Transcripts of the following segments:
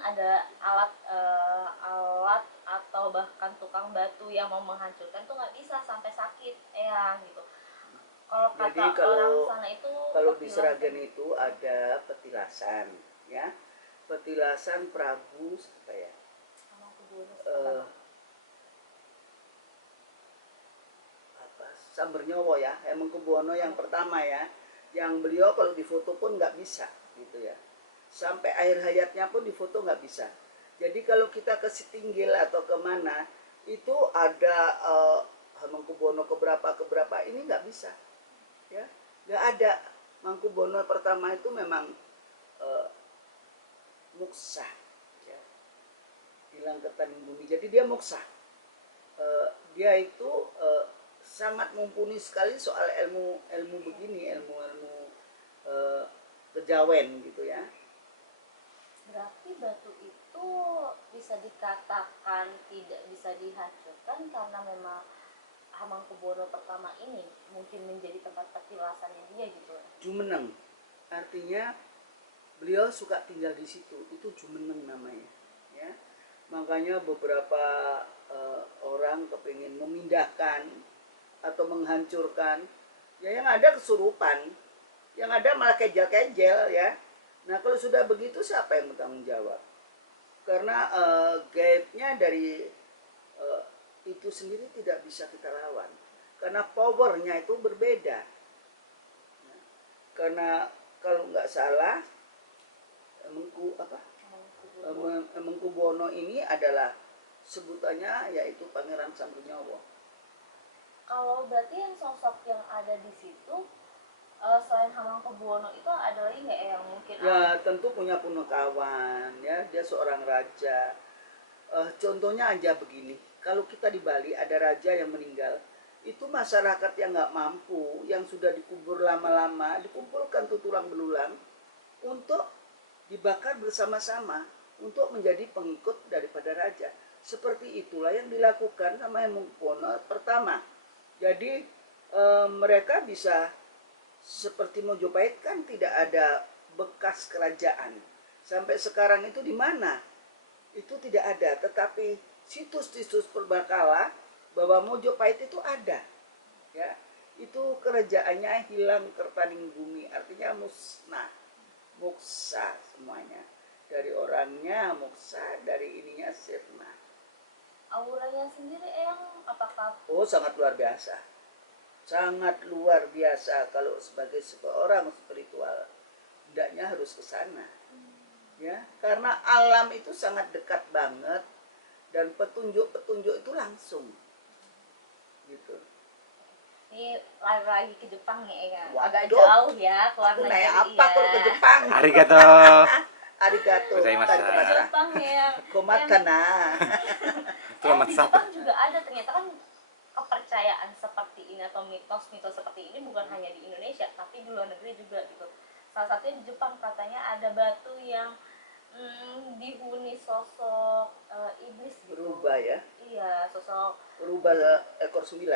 ada alat atau bahkan tukang batu yang mau menghancurkan tuh nggak bisa sampai sakit gitu. Kalau Jadi kata orang sana itu kalau di Seragen itu ada petilasan, ya. Petilasan Prabu apa ya? Sambernyowo ya, Hamengkubuwono yang pertama ya, yang beliau kalau difoto pun nggak bisa gitu ya, sampai akhir hayatnya pun difoto nggak bisa. Jadi kalau kita ke Sitinggil atau kemana itu ada Hamengkubuwono keberapa ini nggak bisa ya, nggak ada. Mangkubono pertama itu memang muksa ya, hilang Kertaning Bumi, jadi dia muksa. Dia itu sangat mumpuni sekali soal ilmu begini, ilmu kejawen gitu ya. Berarti batu itu bisa dikatakan tidak bisa dihancurkan karena memang Hamengkubuwono pertama ini mungkin menjadi tempat petilasannya dia gitu. Jumeneng, artinya beliau suka tinggal di situ, itu Jumeneng namanya ya. Makanya beberapa orang kepingin memindahkan atau menghancurkan ya, yang ada kesurupan, yang ada malah kejel-kejel ya. Nah kalau sudah begitu siapa yang bertanggung jawab? Karena gaibnya dari itu sendiri tidak bisa kita lawan, karena powernya itu berbeda. Karena kalau nggak salah Hamengkubuwono ini adalah sebutannya yaitu Pangeran Sambernyowo. Kalau berarti yang sosok yang ada di situ selain Hamengkubuwono itu ada lagi nggak yang mungkin? Ya tentu punya punakawan ya, dia seorang raja. Contohnya aja begini, kalau kita di Bali ada raja yang meninggal, itu masyarakat yang nggak mampu, yang sudah dikubur lama-lama, dikumpulkan tuh tulang belulang untuk dibakar bersama-sama untuk menjadi pengikut daripada raja. Seperti itulah yang dilakukan sama Hamengkubuwono pertama. Jadi mereka bisa seperti Mojopahit kan tidak ada bekas kerajaan. Sampai sekarang itu di mana? Itu tidak ada, tetapi situs-situs purbakala bahwa Mojopahit itu ada. Ya, itu kerajaannya hilang Kertaning Bumi, artinya musnah, muksa semuanya. Dari orangnya muksa, dari ininya sirna. Auranya sendiri apakah? Oh, sangat luar biasa. Sangat luar biasa. Kalau sebagai seorang spiritual, hendaknya harus ke sana. Ya, karena alam itu sangat dekat banget dan petunjuk-petunjuk itu langsung. Gitu. Ini lagi ke Jepang nih ya. Waduh, agak jauh ya keluar aku negeri. naik apa kalau ke Jepang? Arigato. Arigato. Jepang ya. Komatana. Di Jepang juga ada ternyata kan kepercayaan seperti ini atau mitos-mitos seperti ini bukan hanya di Indonesia tapi di luar negeri juga gitu. Salah satunya di Jepang katanya ada batu yang dihuni sosok iblis gitu. Rubah ya? Iya, sosok Rubah ekor 9.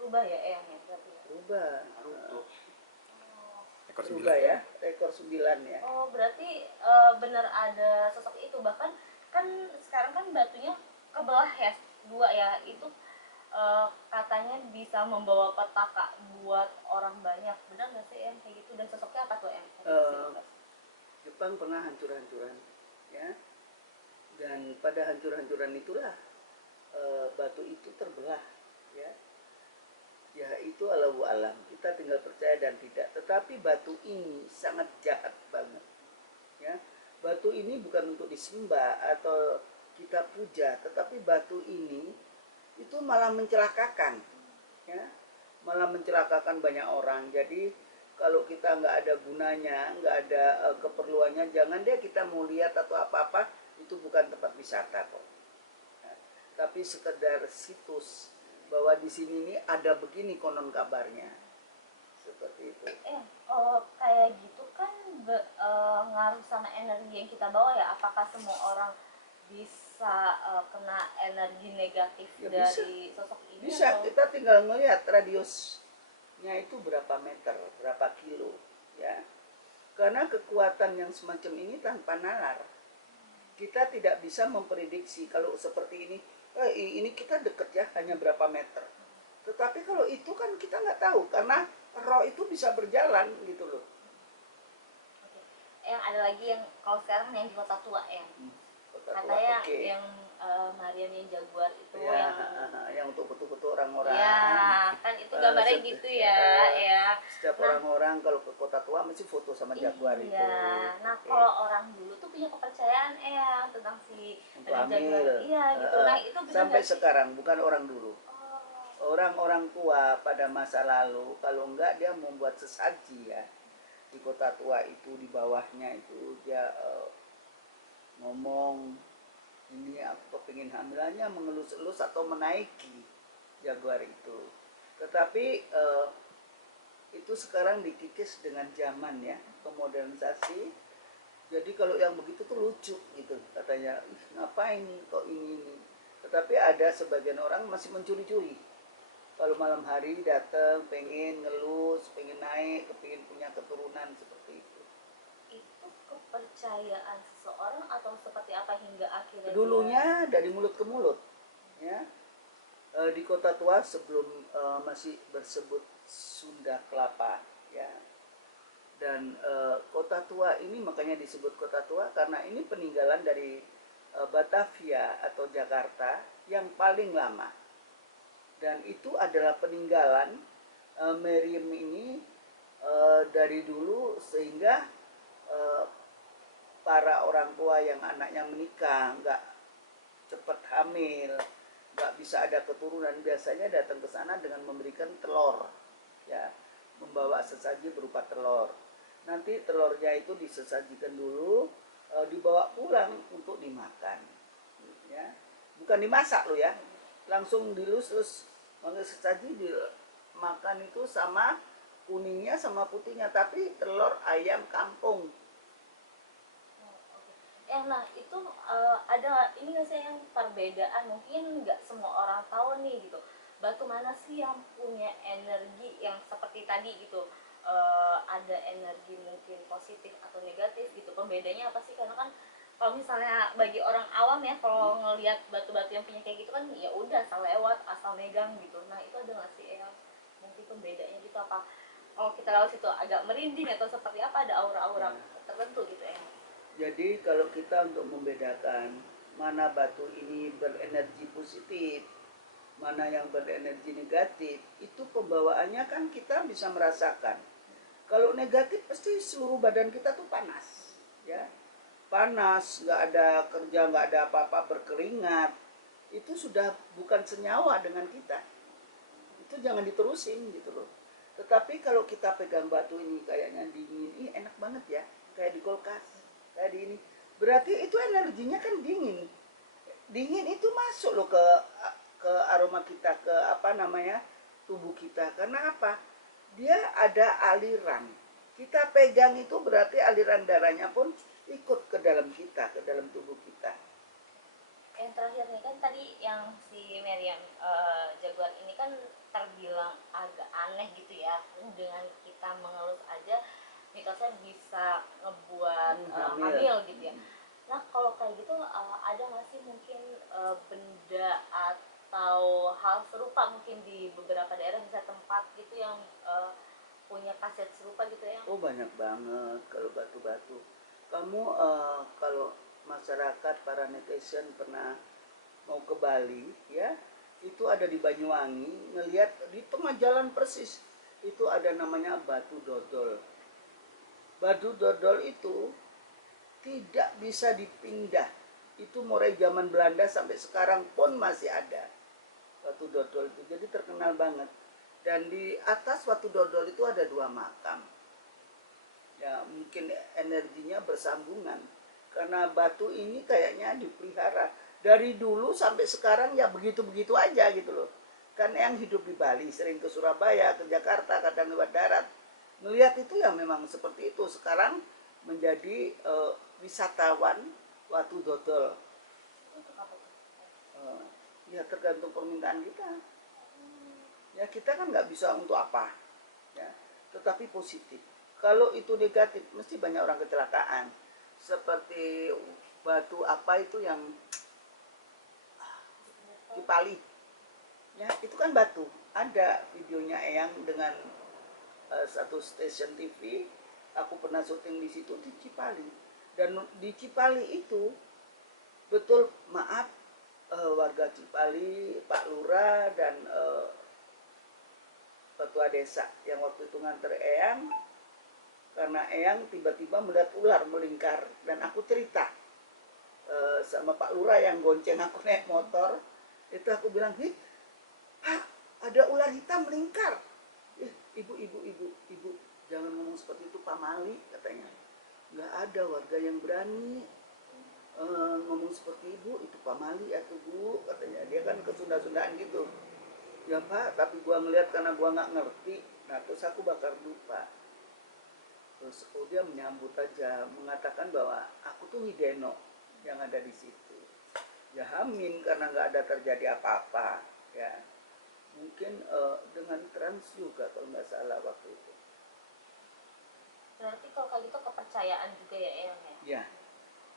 Rubah ya eyangnya berarti. Rubah. Ekor 9 ya, ekor 9 ya. Oh, berarti benar ada sosok itu. Bahkan kan sekarang kan batunya kebelah ya, 2 ya. Itu katanya bisa membawa petaka buat orang banyak. Benar nggak sih kayak gitu? Dan sosoknya apa tuh Jepang pernah hancur-hancuran ya, dan pada hancur-hancuran itulah batu itu terbelah ya. Ya itu Allahu alam, kita tinggal percaya dan tidak. Tetapi batu ini sangat jahat banget ya. Batu ini bukan untuk disembah atau kita puja, tetapi batu ini itu malah mencelakakan ya, malah mencelakakan banyak orang. Jadi kalau kita nggak ada gunanya, nggak ada keperluannya, jangan deh kita mau lihat atau apa-apa, itu bukan tempat wisata kok. Nah, tapi sekedar situs bahwa di sini ini ada begini konon kabarnya, seperti itu. Kayak gitu kan ngaruh sama energi yang kita bawa ya. Apakah semua orang bisa kena energi negatif ya, dari sosok ini? Bisa, atau? Kita tinggal melihat radiusnya itu berapa meter, berapa kilo ya. Karena kekuatan yang semacam ini tanpa nalar. kita tidak bisa memprediksi kalau seperti ini. Ini kita deket ya, hanya berapa meter. Tetapi kalau itu kan kita nggak tahu, karena roh itu bisa berjalan gitu loh. Oke. Yang ada lagi yang kalau sekarang yang di Kota Tua ya. Kota Tua, Katanya oke. yang Mariam yang Jaguar itu Ya, yang yang untuk betul-betul orang-orang. ya kan itu gambarnya gitu ya, ya. Setiap Nah, orang-orang kalau ke Kota Tua mesti foto sama Jaguar itu. iya. Nah, Oke. kalau orang dulu tuh punya kepercayaan ya tentang si Untuk Jaguar. hamil. Iya gitu. Nah, itu benar Sampai nggak sih? sekarang, bukan orang dulu. Oh, Orang-orang tua pada masa lalu, kalau enggak dia membuat sesaji ya. Di Kota Tua itu, di bawahnya itu dia ngomong, ini aku pengen hamilannya, mengelus-elus atau menaiki Jaguar itu. Tetapi itu sekarang dikikis dengan zaman ya, kemodernisasi. Jadi kalau yang begitu tuh lucu gitu katanya, ngapain kok ini. Tetapi ada sebagian orang masih mencuri-curi. Kalau malam hari datang pengen ngelus, pengen naik, pengen punya keturunan seperti itu. itu kepercayaan seseorang atau seperti apa hingga akhirnya Dulunya dari mulut ke mulut, ya. Di Kota Tua sebelum masih bersebut Sunda Kelapa, ya. Dan Kota Tua ini makanya disebut Kota Tua karena ini peninggalan dari Batavia atau Jakarta yang paling lama. Dan itu adalah peninggalan Meriam ini dari dulu, sehingga para orang tua yang anaknya menikah nggak cepat hamil, nggak bisa ada keturunan, biasanya datang ke sana dengan memberikan telur, ya, membawa sesaji berupa telur. Nanti telurnya itu disesajikan dulu, dibawa pulang untuk dimakan, ya, bukan dimasak lo ya, langsung dilus terus manggil sesaji dimakan itu sama kuningnya sama putihnya, tapi telur ayam kampung. nah itu ada ini nggak sih yang perbedaan, mungkin nggak semua orang tahu nih gitu, batu mana sih yang punya energi yang seperti tadi gitu. Ada energi mungkin positif atau negatif gitu, pembedanya apa sih? Karena kan kalau misalnya bagi orang awam ya, kalau ngelihat batu-batu yang punya kayak gitu kan ya udah asal lewat asal megang gitu. Nah itu ada nggak sih yang mungkin pembedanya gitu, apa kalau kita lewat situ agak merinding atau seperti apa, ada aura-aura tertentu gitu ya? Jadi kalau kita untuk membedakan mana batu ini berenergi positif, mana yang berenergi negatif, itu pembawaannya kan kita bisa merasakan. Kalau negatif pasti seluruh badan kita tuh panas, ya, panas, nggak ada kerja, nggak ada apa-apa, berkeringat. Itu sudah bukan senyawa dengan kita. Itu jangan diterusin gitu loh. Tetapi kalau kita pegang batu ini kayaknya dingin, ini enak banget ya, kayak di kulkas, kayak di ini. Berarti itu energinya kan dingin. Dingin itu masuk loh ke aroma kita, ke apa namanya, tubuh kita. Karena apa? Dia ada aliran. Kita pegang itu berarti aliran darahnya pun ikut ke dalam kita, ke dalam tubuh kita. Yang terakhir nih kan tadi yang si Meriam Jaguar ini kan terbilang agak aneh gitu ya, dengan kita mengelus aja mitosnya bisa ngebuat hamil gitu ya. Nah kalau kayak gitu ada nggak sih mungkin benda atau hal serupa mungkin di beberapa daerah, bisa tempat gitu yang punya khasiat serupa gitu ya? Oh banyak banget kalau batu-batu. Kamu kalau masyarakat para netizen pernah mau ke Bali ya, itu ada di Banyuwangi, ngelihat di tengah jalan persis itu ada namanya batu dodol. Batu dodol itu tidak bisa dipindah. Itu mulai zaman Belanda sampai sekarang pun masih ada batu dodol itu. Jadi terkenal banget. Dan di atas batu dodol itu ada 2 makam. Ya mungkin energinya bersambungan. Karena batu ini kayaknya dipelihara dari dulu sampai sekarang, ya begitu-begitu aja gitu loh. Kan yang hidup di Bali sering ke Surabaya, ke Jakarta, kadang lewat darat, melihat itu ya memang seperti itu. Sekarang menjadi wisatawan Watu Dodol. Ya tergantung permintaan kita. Ya kita kan nggak bisa untuk apa, ya, tetapi positif. Kalau itu negatif mesti banyak orang kecelakaan, seperti batu apa itu yang Cipali ya, itu kan batu. Ada videonya Eyang dengan satu stasiun TV. Aku pernah syuting di situ di Cipali. Dan di Cipali itu betul, maaf, warga Cipali, Pak Lurah dan ketua desa yang waktu itu nganter Eyang, karena Eyang tiba-tiba melihat ular melingkar dan aku cerita sama Pak Lurah yang gonceng aku naik motor. Itu aku bilang, "Hih, Pak, ada ular hitam melingkar." Ibu, jangan ngomong seperti itu, Pak Mali, katanya. Nggak ada warga yang berani ngomong seperti ibu, itu Pak Mali atau Bu, katanya. Dia kan kesunda-sundaan gitu. Ya Pak, tapi gua ngeliat karena gua nggak ngerti. Nah terus aku bakar lupa. Terus dia menyambut aja, mengatakan bahwa aku tuh Wideno yang ada di situ. Ya Hamin, karena nggak ada terjadi apa-apa, ya. Mungkin dengan trans juga kalau nggak salah waktu itu. Berarti kalau kayak gitu kepercayaan juga ya Eyang ya? Ya,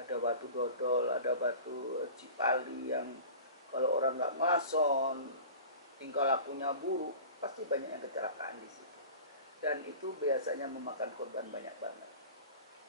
ada batu dodol, ada batu Cipali yang kalau orang nggak ngelason, tingkah lakunya buruk, pasti banyak yang kecelakaan di situ. Dan itu biasanya memakan korban banyak banget.